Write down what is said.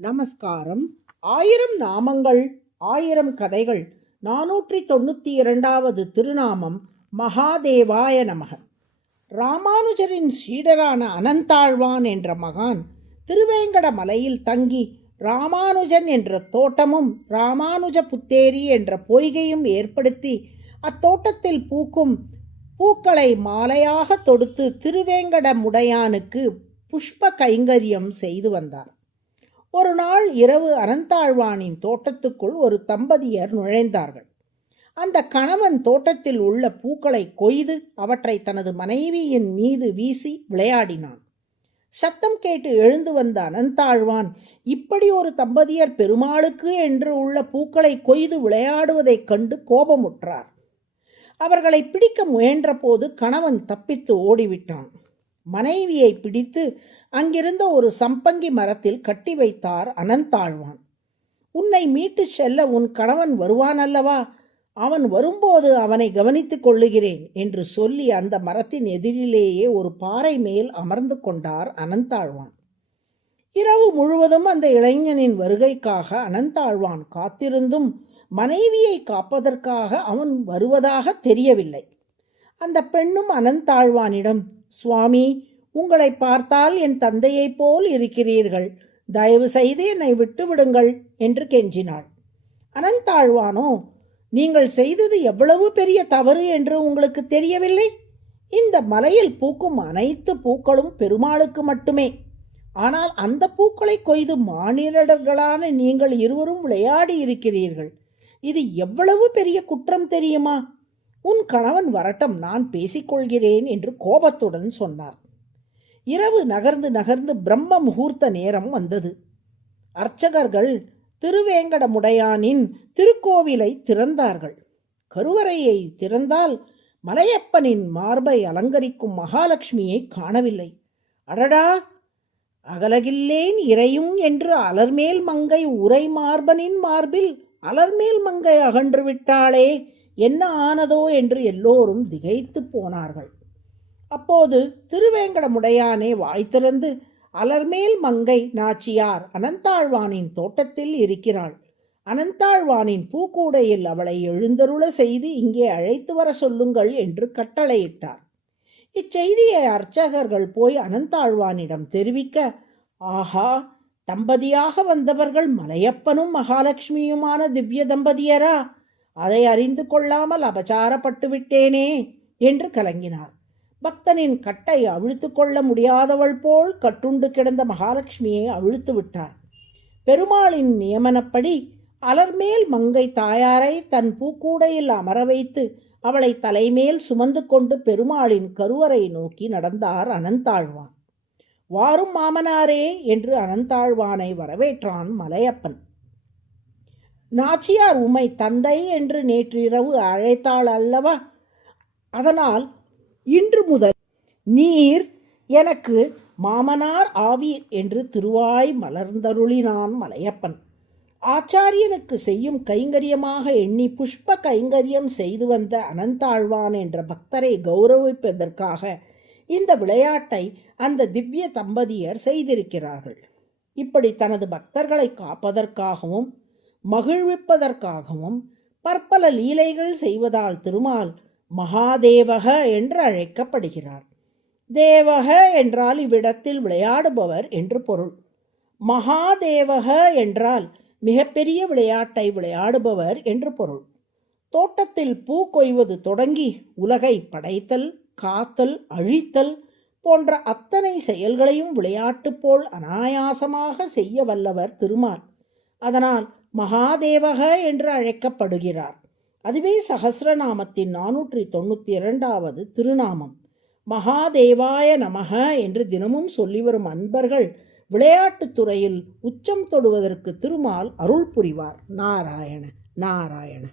நமஸ்காரம். 1000 நாமங்கள் 1000 கதைகள் 492வது திருநாமம் மகாதேவாய நமக. ராமானுஜரின் சீடரான அனந்தாழ்வான் என்ற மகான் திருவேங்கட மலையில் தங்கி ராமானுஜன் என்ற தோட்டமும் ராமானுஜ புத்தேரி என்ற பொய்கையும் ஏற்படுத்தி அத்தோட்டத்தில் பூக்கும் பூக்களை மாலையாக தொடுத்து திருவேங்கட முடையானுக்கு புஷ்ப கைங்கரியம் செய்து வந்தார். ஒரு நாள் இரவு அனந்தாழ்வானின் தோட்டத்துக்குள் ஒரு தம்பதியர் நுழைந்தார்கள். அந்த கணவன் தோட்டத்தில் உள்ள பூக்களை கொய்து அவற்றை தனது மனைவியின் மீது வீசி விளையாடினான். சத்தம் கேட்டு எழுந்து வந்த அனந்தாழ்வான் இப்படி ஒரு தம்பதியர் பெருமாளுக்கு என்று உள்ள பூக்களை கொய்து விளையாடுவதைக் கண்டு கோபமுற்றார். அவர்களை பிடிக்க முயன்ற போது கணவன் தப்பித்து ஓடிவிட்டான். மனைவியை பிடித்து அங்கிருந்த ஒரு சம்பங்கி மரத்தில் கட்டி வைத்தார் அனந்தாழ்வான். உன்னை மீட்டு செல்ல உன் கணவன் வருவான் அல்லவா, அவன் வரும்போது அவனை கவனித்துக் கொள்ளுகிறேன் என்று சொல்லி அந்த மரத்தின் எதிரிலேயே ஒரு பாறை மேல் அமர்ந்து கொண்டார் அனந்தாழ்வான். இரவு முழுவதும் அந்த இளைஞனின் வருகைக்காக அனந்தாழ்வான் காத்திருந்தும் மனைவியை காப்பதற்காக அவன் வருவதாக தெரியவில்லை. அந்த பெண்ணும் அனந்தாழ்வானிடம், சுவாமி, உங்களை பார்த்தால் என் தந்தையைப் போல் இருக்கிறீர்கள், தயவு செய்து என்னை விட்டு விடுங்கள் என்று கெஞ்சினாள். அனந்தாழ்வானோ, நீங்கள் செய்தது எவ்வளவு பெரிய தவறு என்று உங்களுக்கு தெரியவில்லை? இந்த மலையில் பூக்கும் அனைத்து பூக்களும் பெருமாளுக்கு மட்டுமே. ஆனால் அந்த பூக்களை கொய்து மானிடர்களான நீங்கள் இருவரும் விளையாடி இருக்கிறீர்கள். இது எவ்வளவு பெரிய குற்றம் தெரியுமா? உன் கணவன் வரட்டும், நான் பேசிக்கொள்கிறேன் என்று கோபத்துடன் சொன்னார். இரவு நகர்ந்து நகர்ந்து பிரம்ம முகூர்த்த நேரம் வந்தது. அர்ச்சகர்கள் திருவேங்கடமுடையானின் திருக்கோவிலை திறந்தார்கள். கருவறையை திறந்தால் மலையப்பனின் மார்பை அலங்கரிக்கும் மகாலட்சுமியை காணவில்லை. அடடா, அகலகில்லேன் இறையும் என்று அலர்மேல் மங்கை உரை மார்பனின் மார்பில் அலர்மேல் மங்கை அகன்று விட்டாளே, என்ன ஆனதோ என்று எல்லோரும் திகைத்து போனார்கள். அப்போது திருவேங்கடமுடையானே வாய் திறந்து, அலர்மேல் மங்கை நாச்சியார் அனந்தாழ்வானின் தோட்டத்தில் இருக்கிறாள். அனந்தாழ்வானின் பூக்கூடையில் அவளை எழுந்தருள செய்து இங்கே அழைத்து வர சொல்லுங்கள் என்று கட்டளையிட்டார். இச்செய்தியை அர்ச்சகர்கள் போய் அனந்தாழ்வானிடம் தெரிவிக்க, ஆஹா, தம்பதியாக வந்தவர்கள் மலையப்பனும் மகாலட்சுமியுமான திவ்ய தம்பதியரா? அதை அறிந்து கொள்ளாமல் அபச்சாரப்பட்டு விட்டேனே என்று கலங்கினார். பக்தனின் கட்டை அவிழ்த்து கொள்ள முடியாதவள் போல் கட்டுண்டு கிடந்த மகாலட்சுமியை அவிழ்த்து விட்டார். பெருமாளின் நியமனப்படி அலர்மேல் மங்கை தாயாரை தன் பூக்கூடையில் அமர வைத்து அவளை தலைமேல் சுமந்து கொண்டு பெருமாளின் கருவறை நோக்கி நடந்தார் அனந்தாழ்வான். வாரும் மாமனாரே என்று அனந்தாழ்வானை வரவேற்றான் மலையப்பன். நாச்சியார் உம்மை தந்தை என்று நேற்றிரவு அழைத்தாள் அல்லவா, அதனால் இன்று முதல் நீர் எனக்கு மாமனார் ஆவீர் என்று திருவாய் மலர்ந்தருளினான் மலையப்பன். ஆச்சாரியனுக்கு செய்யும் கைங்கரியமாக எண்ணி புஷ்ப கைங்கரியம் செய்து வந்த அனந்தாழ்வான் என்ற பக்தரை கௌரவிப்பதற்காக இந்த விளையாட்டை அந்த திவ்ய தம்பதியர் செய்திருக்கிறார்கள். இப்படி தனது பக்தர்களை காப்பதற்காகவும் மகிழ்விப்பதற்காகவும் பற்பல லீலைகள் செய்வதால் திருமால் மகாதேவக என்று அழைக்கப்படுகிறார். தேவக என்றால் இவ்விடத்தில் விளையாடுபவர் என்று பொருள். மகாதேவக என்றால் மிகப்பெரிய விளையாட்டை விளையாடுபவர் என்று பொருள். தோட்டத்தில் பூ கொய்வது தொடங்கி உலகை படைத்தல், காத்தல், அழித்தல் போன்ற அத்தனை செயல்களையும் விளையாட்டு போல் அனாயாசமாக செய்ய வல்லவர் திருமால். அதனால் மகாதேவக என்று அழைக்கப்படுகிறார். அதுவே சகஸ்ரநாமத்தின் 492வது திருநாமம். மகாதேவாய நமக என்று தினமும் சொல்லி வரும் அன்பர்கள் விளையாட்டுத் துறையில் உச்சம் தொடுவதற்கு திருமால் அருள் புரிவார். நாராயண நாராயண.